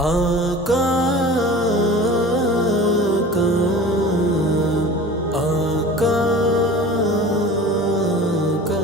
آقا کا آقا کا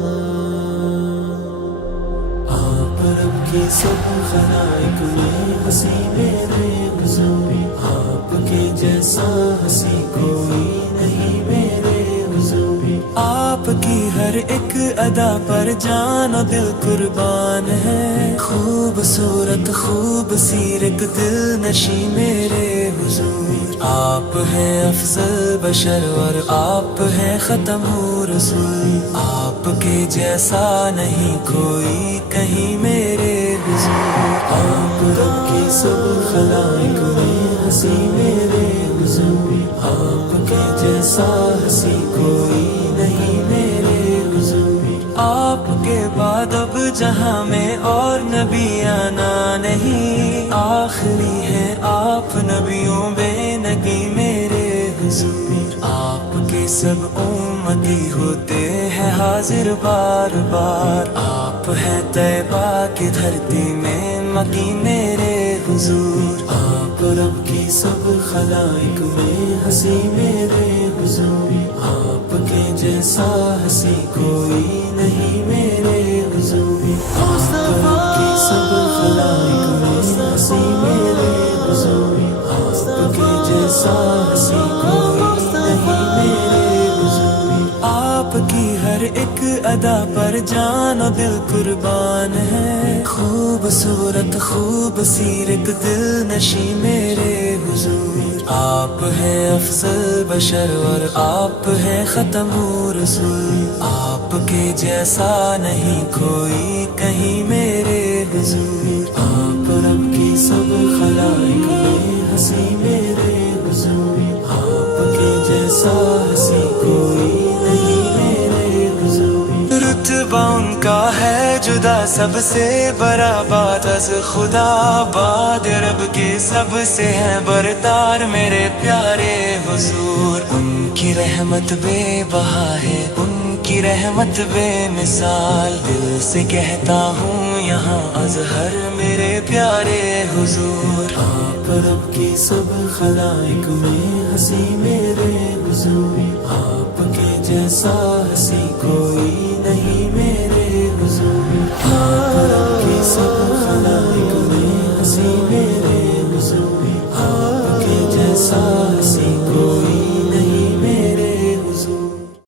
آپ رب کی سب خلائق میں ہنسی میرے حضور، آپ کے جیسا ہنسی کوئی نہیں میرے حضور، آپ کی ہر ایک ادا پر جان و دل قربان ہے، خوبصورت خوب سیرت دل نشی میرے حضور، آپ ہیں افضل بشر اور آپ ہیں ختم رسول، آپ کے جیسا نہیں کوئی کہیں میرے حضور، آپ رب کی سب خلائق میں ہنسی میرے حضور، آپ کے جیسا ہنسی کوئی نہیں میرے حضور، آپ کے بعد اب جہاں میں اور نبی آنا نہیں، آخری ہے آپ نبیوں بے نگی میرے حضور، آپ کے سب امتی ہوتے ہیں حاضر بار بار، آپ ہیں طیبہ کی دھرتی میں مکی میرے حضور، آپ رب کی سب خلائق میں ہنسی میرے حضور، آپ کے جیسا ہنسی کوئی نہیں میرے حضور، آپ رب کی سب خلائق میں ہنسی میرے حضور، آپ کے جیسا ہنسی کوئی نہیں میرے حضور، آپ کی ہر ایک ادا پر جان و دل قربان ہے، خوبصورت خوب سیرت دل نشی میرے حضور، آپ ہیں افضل بشر اور آپ ہیں ختم رسول، آپ کے جیسا نہیں کوئی کہیں میرے حضور، آپ رب کی سب خلائق میں ہنسی میرے حضور، آپ کے جیسا ہنسی کوئی نہیں میرے حضور، رتبہ ان کا ہے جدا سب سے برابر از خدا، باد رب کے سب سے ہے بردار میرے پیارے حضور، ان کی رحمت بے بہا ہے، ان کی رحمت بے مثال، دل سے کہتا ہوں یہاں اظہر میرے پیارے حضور، آپ رب کی سب خلائق میں ہنسی میرے حضور، آپ کے جیسا ہنسی